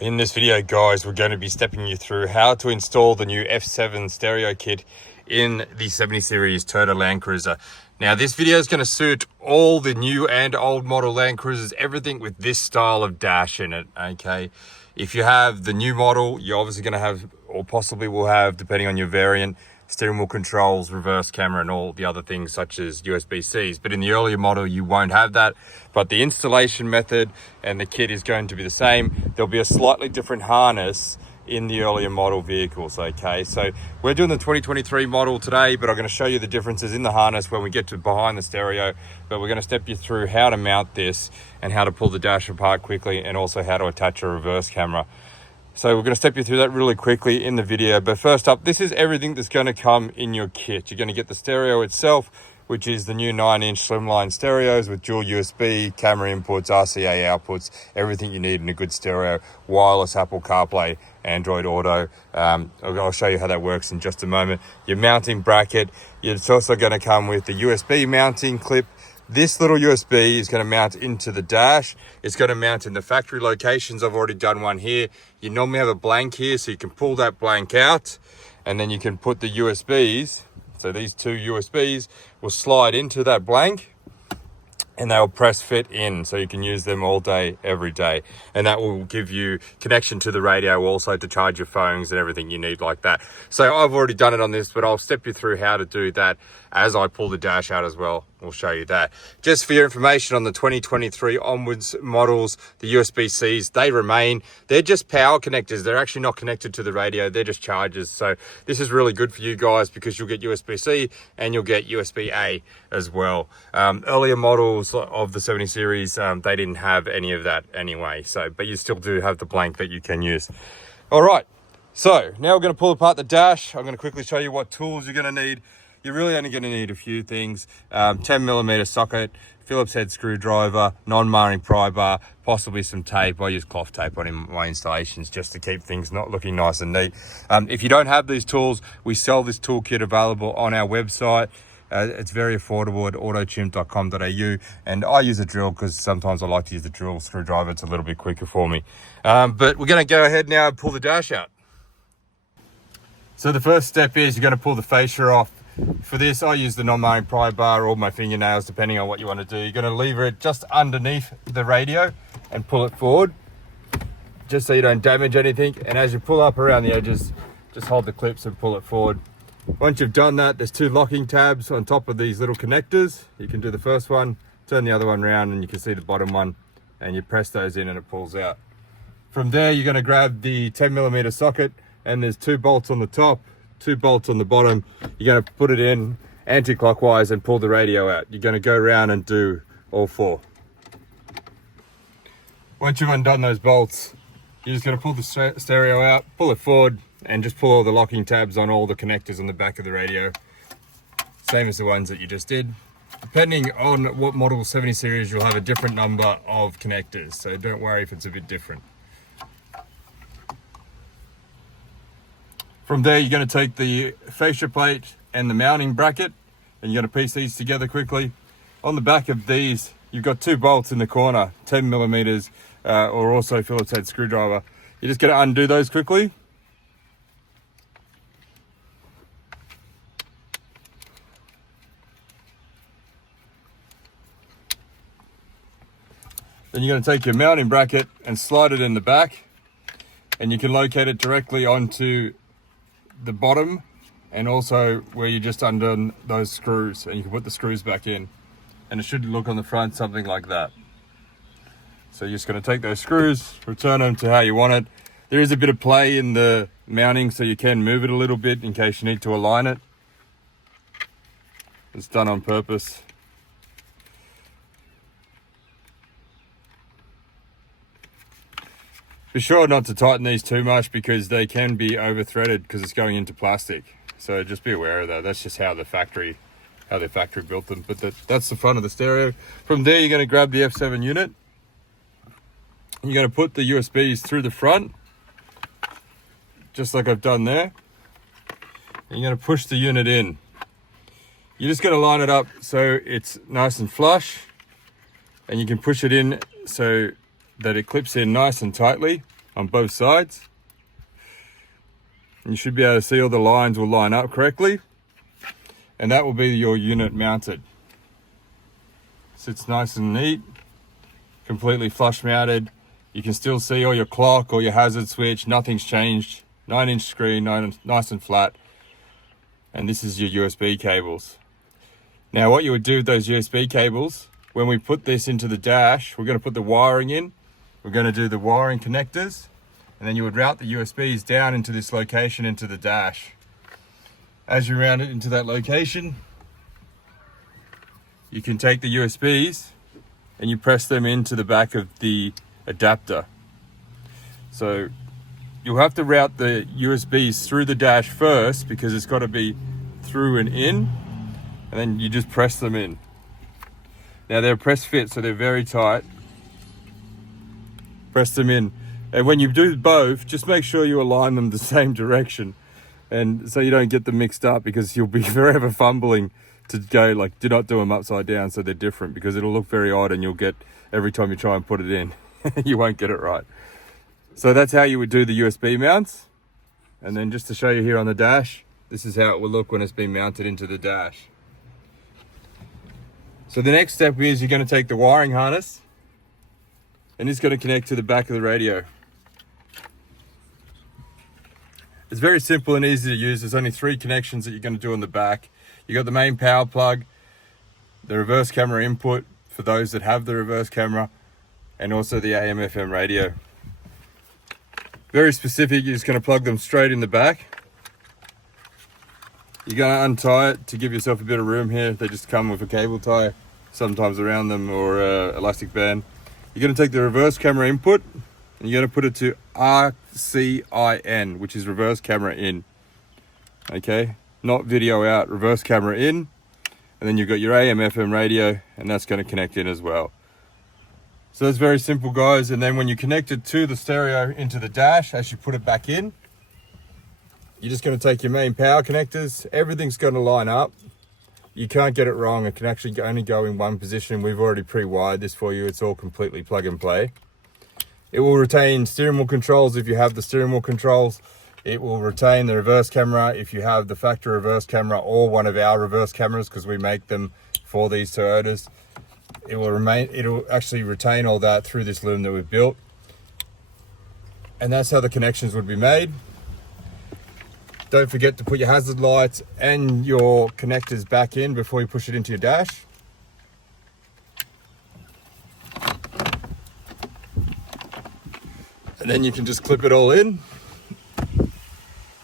In this video, guys, we're going to be stepping you through how to install the new F7 stereo kit in the 70 series Toyota Landcruiser. Now, this video is going to suit all the new and old model Landcruisers, everything with this style of dash in it, okay? If you have the new model, you're obviously going to have, or possibly will have, depending on your variant, steering wheel controls, reverse camera, and all the other things such as USB-Cs. But in the earlier model, you won't have that. But the installation method and the kit is going to be the same. There'll be a slightly different harness in the earlier model vehicles, okay? So we're doing the 2023 model today, but I'm going to show you the differences in the harness when we get to behind the stereo. But we're going to step you through how to mount this and how to pull the dash apart quickly, and also how to attach a reverse camera. So we're going to step you through that really quickly in the video. But first up, this is everything that's going to come in your kit. You're going to get the stereo itself, which is the new 9-inch slimline stereos with dual USB, camera inputs, RCA outputs, everything you need in a good stereo, wireless Apple CarPlay, Android Auto. I'll show you how that works in just a moment. Your mounting bracket, it's also going to come with the USB mounting clip. This little USB is going to mount into the dash. It's going to mount in the factory locations. I've already done one here. You normally have a blank here, so you can pull that blank out, and then you can put the USBs. So these two USBs will slide into that blank, and they'll press fit in, so you can use them all day, every day. And that will give you connection to the radio, also to charge your phones and everything you need like that. So I've already done it on this, but I'll step you through how to do that as I pull the dash out as well. We'll show you that. Just for your information, on the 2023 onwards models, the USB-Cs, they remain. They're just power connectors. They're actually not connected to the radio. They're just chargers. So this is really good for you guys, because you'll get USB-C and you'll get USB-A as well. Earlier models of the 70 series, they didn't have any of that anyway. So, but you still do have the blank that you can use. All right. So now we're going to pull apart the dash. I'm going to quickly show you what tools you're going to need. You're really only going to need a few things. 10mm socket, Phillips head screwdriver, non-marring pry bar, possibly some tape. I use cloth tape on my installations just to keep things not looking nice and neat. If you don't have these tools, we sell this toolkit available on our website. It's very affordable at AutoChimp.com.au, and I use a drill because sometimes I like to use the drill screwdriver. It's a little bit quicker for me. But we're going to go ahead now and pull the dash out. So the first step is you're going to pull the fascia off. For this, I use the non-marring pry bar or my fingernails, depending on what you want to do. You're going to lever it just underneath the radio and pull it forward, just so you don't damage anything. And as you pull up around the edges, just hold the clips and pull it forward. Once you've done that, there's two locking tabs on top of these little connectors. You can do the first one, turn the other one around, and you can see the bottom one, and you press those in and it pulls out. From there, you're going to grab the 10mm socket, and there's two bolts on the top, two bolts on the bottom. You're going to put it in anti-clockwise and pull the radio out. You're going to go around and do all four. Once you've undone those bolts, you're just going to pull the stereo out, pull it forward, and just pull all the locking tabs on all the connectors on the back of the radio. Same as the ones that you just did. Depending on what model 70 series, you'll have a different number of connectors, so don't worry if it's a bit different. From there, you're going to take the fascia plate and the mounting bracket, and you're going to piece these together quickly. On the back of these, you've got two bolts in the corner, 10mm, or also Phillips head screwdriver. You're just going to undo those quickly. Then you're going to take your mounting bracket and slide it in the back, and you can locate it directly onto the bottom, and also where you just undone those screws, and you can put the screws back in, and it should look on the front something like that. So you're just going to take those screws, return them to how you want it. There is a bit of play in the mounting, so you can move it a little bit in case you need to align it. It's done on purpose. Be sure not to tighten these too much, because they can be over threaded because it's going into plastic. So just be aware of that. That's just how the factory built them. But that's the front of the stereo. From there, you're going to grab the F7 unit. You're going to put the USBs through the front, just like I've done there. And you're going to push the unit in. You're just going to line it up so it's nice and flush, and you can push it in so that it clips in nice and tightly on both sides. And you should be able to see all the lines will line up correctly. And that will be your unit mounted. Sits nice and neat, completely flush mounted. You can still see all your clock or your hazard switch, nothing's changed. 9-inch screen, nice and flat. And this is your USB cables. Now what you would do with those USB cables, when we put this into the dash, we're going to put the wiring in. We're going to do the wiring connectors, and then you would route the USBs down into this location into the dash. As you route it into that location, you can take the USBs and you press them into the back of the adapter. So you'll have to route the USBs through the dash first because it's got to be through and in, and then you just press them in. Now they're press fit, so they're very tight. Press them in, and when you do both, just make sure you align them the same direction, and so you don't get them mixed up, because you'll be forever fumbling to go, like, do not do them upside down so they're different, because it'll look very odd and you'll get, every time you try and put it in, you won't get it right. So that's how you would do the USB mounts. And then just to show you here on the dash, this is how it will look when it's been mounted into the dash. So the next step is you're going to take the wiring harness and it's going to connect to the back of the radio. It's very simple and easy to use. There's only 3 connections that you're going to do on the back. You got the main power plug, the reverse camera input for those that have the reverse camera, and also the AM/FM radio. Very specific, you're just going to plug them straight in the back. You're going to untie it to give yourself a bit of room here. They just come with a cable tie sometimes around them, or elastic band. You're going to take the reverse camera input and you're going to put it to RCIN, which is reverse camera in. Okay, not video out, reverse camera in. And then you've got your AM/FM radio, and that's going to connect in as well. So it's very simple, guys. And then when you connect it to the stereo into the dash, as you put it back in, you're just going to take your main power connectors. Everything's going to line up. You can't get it wrong. It can actually only go in one position. We've already pre-wired this for you. It's all completely plug and play. It will retain steering wheel controls if you have the steering wheel controls. It will retain the reverse camera if you have the factory reverse camera or one of our reverse cameras, because we make them for these Toyotas. It'll actually retain all that through this loom that we've built. And that's how the connections would be made. Don't forget to put your hazard lights and your connectors back in before you push it into your dash. And then you can just clip it all in.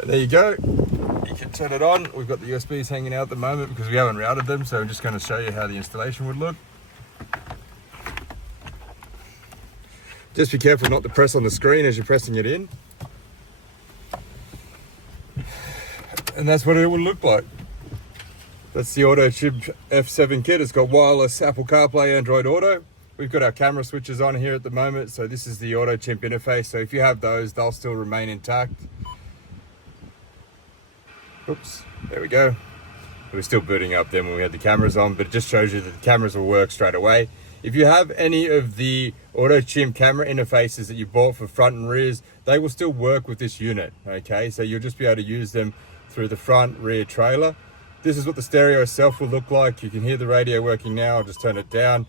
And there you go. You can turn it on. We've got the USBs hanging out at the moment because we haven't routed them, so I'm just going to show you how the installation would look. Just be careful not to press on the screen as you're pressing it in. And that's what it would look like. That's the AutoChimp F7 kit. It's got wireless Apple CarPlay, Android Auto. We've got our camera switches on here at the moment, so this is the AutoChimp interface. So if you have those, they'll still remain intact. Oops, there we go. We were still booting up then when we had the cameras on, but it just shows you that the cameras will work straight away. If you have any of the AutoChimp camera interfaces that you bought for front and rears, they will still work with this unit, okay? So you'll just be able to use them through the front rear trailer. This is what the stereo itself will look like. You can hear the radio working now. I'll just turn it down.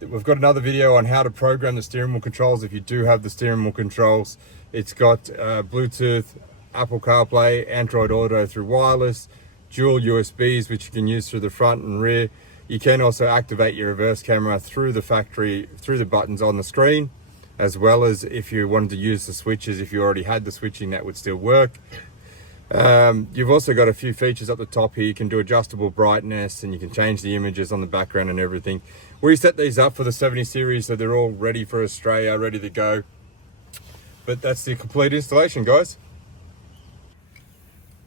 We've got another video on how to program the steering wheel controls if you do have the steering wheel controls. It's got Bluetooth, Apple CarPlay, Android Auto through wireless, dual USBs which you can use through the front and rear. You can also activate your reverse camera through the factory, through the buttons on the screen, as well as if you wanted to use the switches, if you already had the switching, that would still work. You've also got a few features up the top here. You can do adjustable brightness and you can change the images on the background and everything. We set these up for the 70 series, so they're all ready for Australia, ready to go. But that's the complete installation, guys.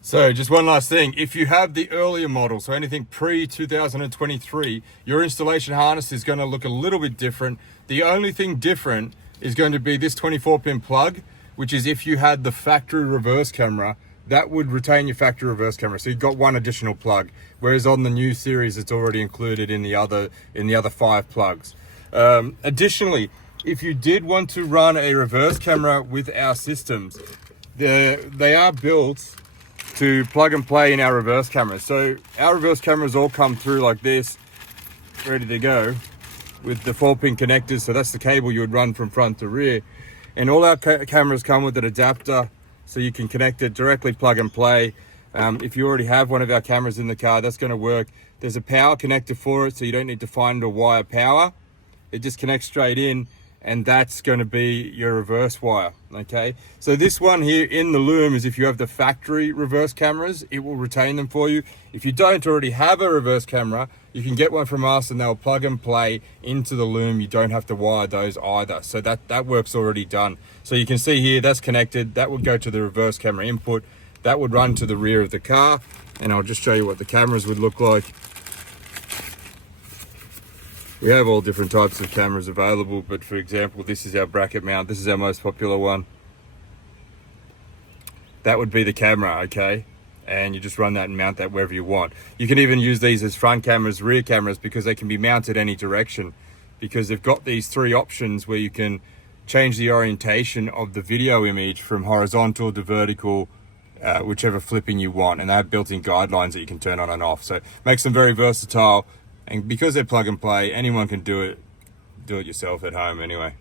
So just one last thing, if you have the earlier model, so anything pre-2023, your installation harness is going to look a little bit different. The only thing different is going to be this 24-pin plug, which is if you had the factory reverse camera, that would retain your factory reverse camera. So you've got one additional plug, whereas on the new series, it's already included in the other 5 plugs. Additionally, if you did want to run a reverse camera with our systems, they are built to plug and play in our reverse cameras. So our reverse cameras all come through like this, ready to go, with the 4-pin connectors. So that's the cable you would run from front to rear. And all our cameras come with an adapter, so you can connect it directly, plug and play. If you already have one of our cameras in the car, that's going to work. There's a power connector for it, so you don't need to find a wire power. It just connects straight in, and that's going to be your reverse wire. Okay, so this one here in the loom is if you have the factory reverse cameras, it will retain them for you. If you don't already have a reverse camera, you can get one from us and they'll plug and play into the loom. You don't have to wire those either. So that work's already done. So you can see here, that's connected. That would go to the reverse camera input. That would run to the rear of the car. And I'll just show you what the cameras would look like. We have all different types of cameras available, but for example, this is our bracket mount. This is our most popular one. That would be the camera, okay? And you just run that and mount that wherever you want. You can even use these as front cameras, rear cameras, because they can be mounted any direction, because they've got these 3 options where you can change the orientation of the video image from horizontal to vertical, whichever flipping you want. And they have built-in guidelines that you can turn on and off. So it makes them very versatile. And because they're plug and play, anyone can do it yourself at home anyway.